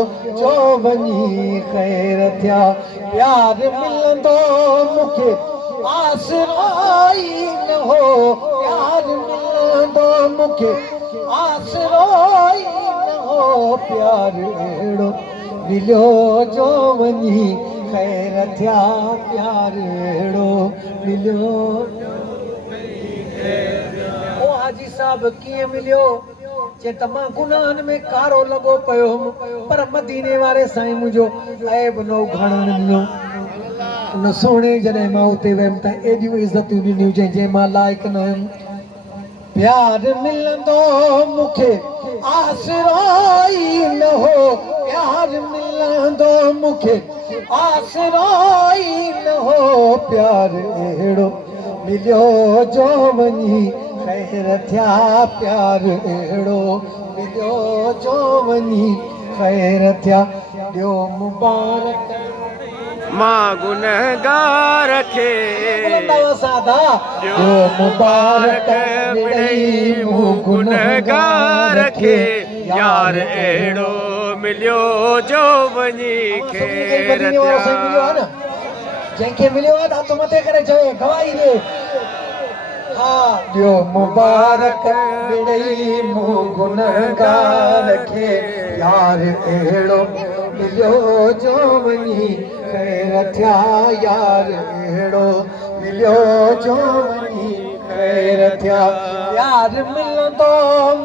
जो वञी ख़ैर थिया प्यार मिलंदो मूंखे आसरो ई न हो प्यार मिलंदो मूंखे आसरो ई न हो प्यार अहिड़ो मिलियो जो वञी ख़ैर थिया प्यार अहिड़ो मिलियो ओ हाजी साहब कीअं मिलियो जे तमां गुनाहन में कारो लगो पयो पर मदीने वारे साईं मुझो ऐब न उघाड़ण ॾिनो उन सोने जॾहिं मां उते वियमि त एॾियूं इज़तूं ॾिनियूं जंहिंजे मां लाइक़ न हुयमि प्यार मिलंदो मूंखे आसरो ई न हो प्यार मिलंदो मूंखे आसरो ई न हो प्यार अहिड़ो मिलियो जो वञी ख़ैर थिया प्यार अहिड़ो मिलियो जो वञी ख़ैर थिया ॾियो मुबारक मां गुनहगार खे ॾियो मुबारक मिड़ई मूं गुनहगार खे यार अहिड़ो मिलियो जो वञी ख़ैर थिया जंहिंखे मिलियो आहे हथ मथे करे चयो गवाही ॾे ॾियो मुबारक मिड़ई मूं गुनहगार खे यार अहिड़ो मिलियो जो वञी ख़ैर थिया यार अहिड़ो मिलियो जो वञी ख़ैर थिया प्यार मिलंदो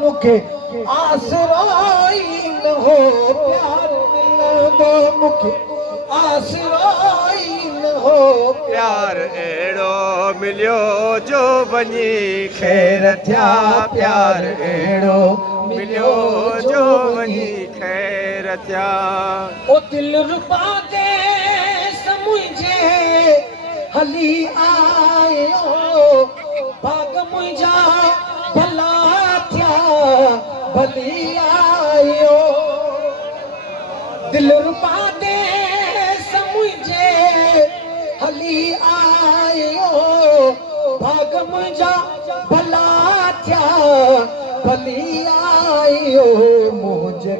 मूंखे आसरो ई न हो प्यार मिलंदो मूंखे आसरो ई न हो प्यार अहिड़ो मिलियो जो वञी ख़ैर थिया प्यार अहिड़ो मिलियो जो वञी ख़ैर थिया ओ दिल रुबा दे मुंहिंजे हली आयो भाग मुंहिंजा भला थिया भली आयो दिल रुबा दे मुंहिंजे हली आयो भाग मुंहिंजा भला थिया भली आयो मुंहिंजे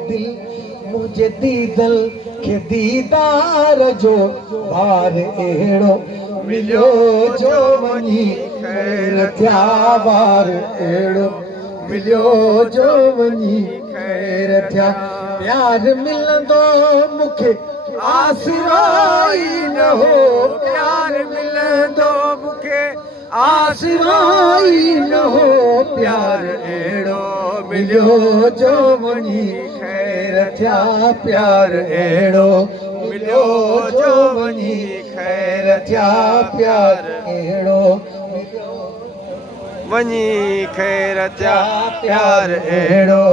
दीदल खे दीदार जो भार अहिड़ो मिलियो जो वञी ख़ैर थिया वार अहिड़ो मिलियो जो वञी ख़ैर थिया प्यार मिलंदो मूंखे आसरो ई न हो प्यार मिलंदो मूंखे आसरो ई न हो प्यार अहिड़ो मिलियो जो वञी ख़ैर थिया प्यार अहिड़ो मिलियो जो वञी ख़ैर थिया प्यार अहिड़ो वञी ख़ैर थिया प्यार अहिड़ो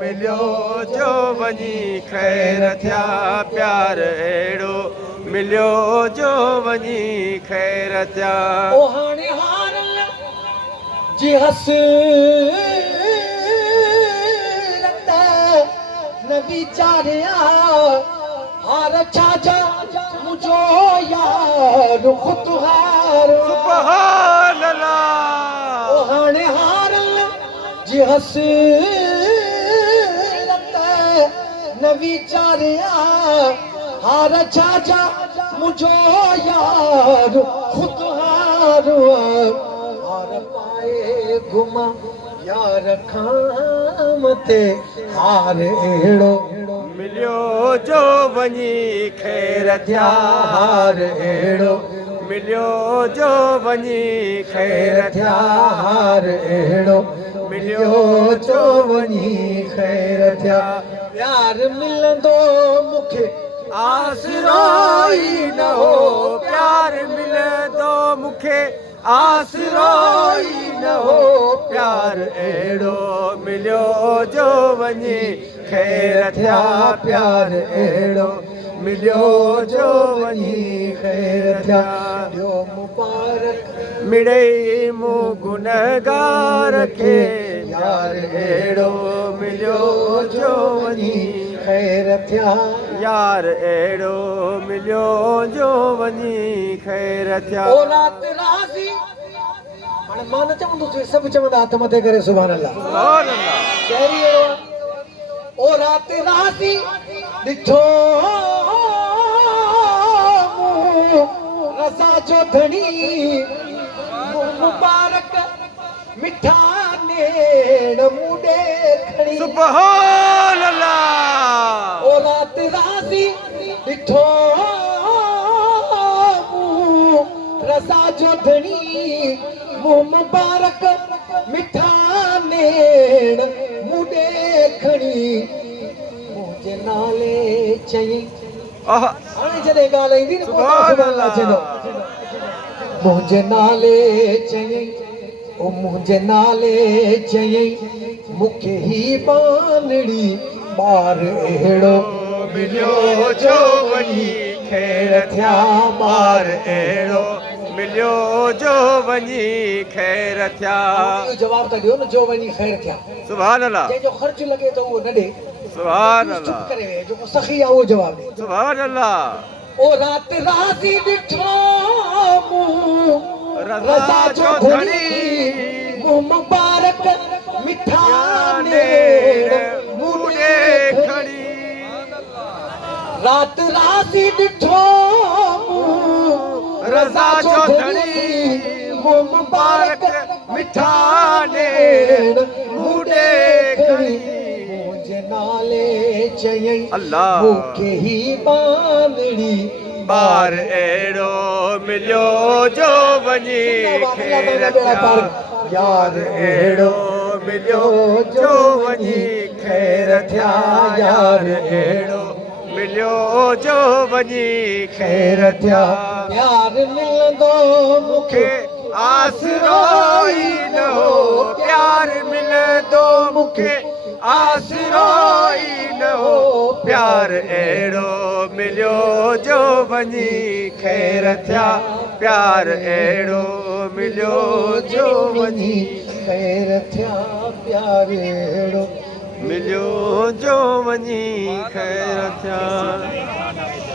मिलियो जो वञी ख़ैर थिया प्यार अहिड़ो मिलियो जो वञी ख़ैर थिया ओ हाणे हारल जी हसरत न वीचारिया हार छाजा मुझो यार ख़ुद हार सुभान अल्लाह ओ हाणे हारल जी हसरत न वीचारिया हार छाजा मुझो यार ख़ुद हार हार पाए घुमा यार खाम ते हार अहिड़ो मिलियो जो वञी ख़ैर थिया हार अहिड़ो मिलियो जो वञी ख़ैर थिया हार अहिड़ो मिलियो जो वञी ख़ैर थिया प्यार मिलंदो मूंखे आसरो ई न हो प्यार मिलंदो मूंखे आसरो ई न हो प्यार अहिड़ो मिलियो जो वञी ख़ैर थिया प्यार अहिड़ो मिलियो जो वञी ख़ैर थिया ॾियो मुबारक मिड़ई मूं गुनहगार खे यार अहिड़ो मिलियो जो वञी ख़ैर थिया यार अहिड़ो मिलियो जो वञी ख़ैर थिया ओ रात राज़ी हाणे मां न चवंदुसि सभु चवंदा हथ मथे करे सुभाणे अल्लाह सुभान अल्लाह कहिड़ी ओ रात राज़ी ॾिठो रज़ा जो धणी मुबारक मिठा नेण मुॾे खणी सुभान अल्लाह औलाद राज़ी ॾिठो रज़ा जो धणी मुबारक मिठा नेण मुॾे खणी मुंहिंजे नाले चई आहा हाणे जॾहिं ॻाल्हि ईंदी न पोइ सुभान सुभाणे अल्लाह चवंदो मुंहिंजे नाले चई ओ मुंहिंजे नाले चई मूंखे ही बानड़ी ॿार अहिड़ो मिलियो जो वञी खैर थिया ॿार अहिड़ो मिलियो जो वञी खैर थिया इहो जवाब था ॾियो न जो वञी ख़ैर थिया सुभान अल्लाह जंहिंजो ख़र्च लॻे थो उहो न ॾे सुभान चुप अल्लाह करे वेह जेको सखी आहे उहो जवाब ॾे सुभान अल्लाह ओ रात राज़ी ॾिठो मूं रज़ा जो धणी मुबारक मिठा नेण नेण मुॾे खणी रात राज़ी ॾिठो रज़ा जो धणी मुबारक मिठा नेण मुॾे खणी मुंहिंजे नाले चयई अल्लाह मूंखे ही बांदड़ी ॿार अहिड़ो मिलियो जो वञी खैर थिया यार अहिड़ो मिलियो जो वञी खैर थिया यार अहिड़ो मिलियो जो वञी खैर थिया प्यार मिलंदो मूंखे मूंखे आसरो ई न हो प्यार मिलंदो मूंखे आसरो ई न हो प्यार अहिड़ो मिलियो जो वञी खैर थिया प्यार अहिड़ो मिलियो जो वञी खैर थिया प्यार अहिड़ो मिलियो जो वञी खैर थिया